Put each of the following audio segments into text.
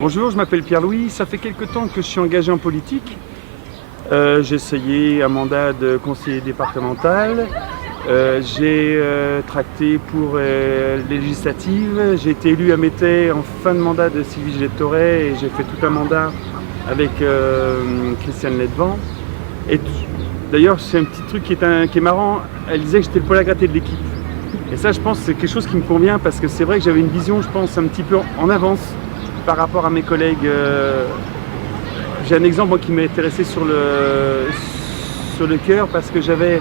Bonjour, je m'appelle Pierre-Louis, ça fait quelque temps que je suis engagé en politique. J'ai essayé un mandat de conseiller départemental, j'ai tracté pour les législatives, j'ai été élu à Métais en fin de mandat de Sylvie Gellet-Torret et j'ai fait tout un mandat avec Christiane Ledvant. Et d'ailleurs, c'est un petit truc qui est marrant, elle disait que j'étais le poil à gratter de l'équipe. Et ça, je pense, c'est quelque chose qui me convient parce que c'est vrai que j'avais une vision, je pense, un petit peu en avance par rapport à mes collègues. J'ai un exemple moi, qui m'est intéressé sur le cœur parce que j'avais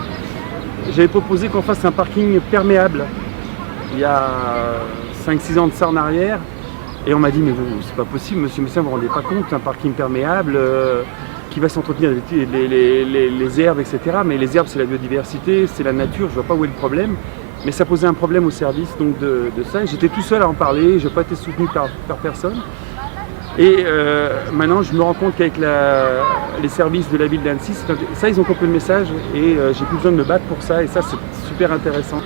proposé qu'on fasse un parking perméable il y a 5-6 ans de ça en arrière et on m'a dit mais c'est pas possible monsieur Messin, vous vous rendez pas compte, un parking perméable qui va s'entretenir les herbes, etc. Mais les herbes c'est la biodiversité, c'est la nature, je vois pas où est le problème. Mais ça posait un problème au service donc de ça. J'étais tout seul à en parler, je n'ai pas été soutenu par personne. Et maintenant, je me rends compte qu'avec les services de la ville d'Annecy, ça, ils ont compris le message et j'ai plus besoin de me battre pour ça. Et ça, c'est super intéressant.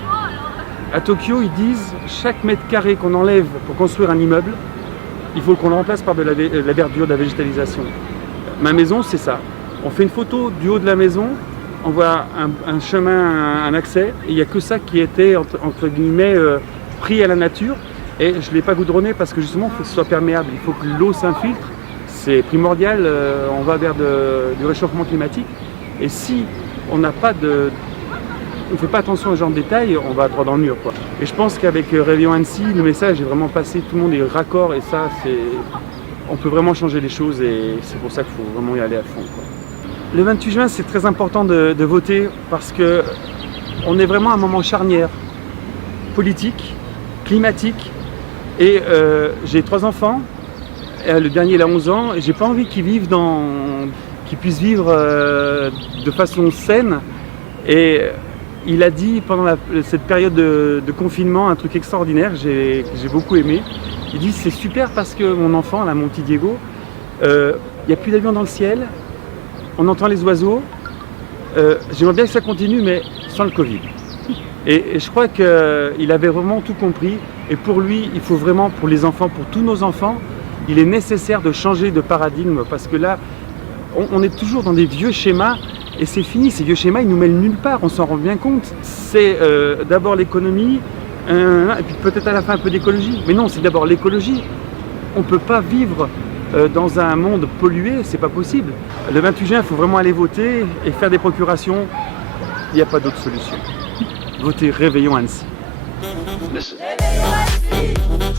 À Tokyo, ils disent chaque mètre carré qu'on enlève pour construire un immeuble, il faut qu'on le remplace par de la verdure, de la végétalisation. Ma maison, c'est ça. On fait une photo du haut de la maison. On voit un chemin, un accès, et il n'y a que ça qui était, entre guillemets, pris à la nature. Et je ne l'ai pas goudronné parce que justement, il faut que ce soit perméable. Il faut que l'eau s'infiltre, c'est primordial, on va vers du réchauffement climatique. Et si on n'a pas on ne fait pas attention à ce genre de détails, on va droit dans le mur, quoi. Et je pense qu'avec Réveillons Annecy, le message est vraiment passé, tout le monde est raccord, et ça, on peut vraiment changer les choses, et c'est pour ça qu'il faut vraiment y aller à fond, quoi. Le 28 juin, c'est très important de voter parce qu'on est vraiment à un moment charnière, politique, climatique. Et j'ai 3 enfants, le dernier il a 11 ans, et j'ai pas envie qu'ils puissent vivre de façon saine. Et il a dit pendant cette période de confinement un truc extraordinaire, que j'ai beaucoup aimé. Il dit c'est super parce que mon enfant, là, mon petit Diego, il n'y a plus d'avions dans le ciel. On entend les oiseaux, j'aimerais bien que ça continue, mais sans le Covid. Et je crois qu'il avait vraiment tout compris. Et pour lui, il faut vraiment, pour les enfants, pour tous nos enfants, il est nécessaire de changer de paradigme. Parce que là, on est toujours dans des vieux schémas. Et c'est fini, ces vieux schémas, ils nous mènent nulle part, on s'en rend bien compte. C'est d'abord l'économie, et puis peut-être à la fin un peu d'écologie. Mais non, c'est d'abord l'écologie. On ne peut pas vivre dans un monde pollué, c'est pas possible. Le 28 juin, il faut vraiment aller voter et faire des procurations. Il n'y a pas d'autre solution. Votez Réveillons Annecy. Réveillons Annecy.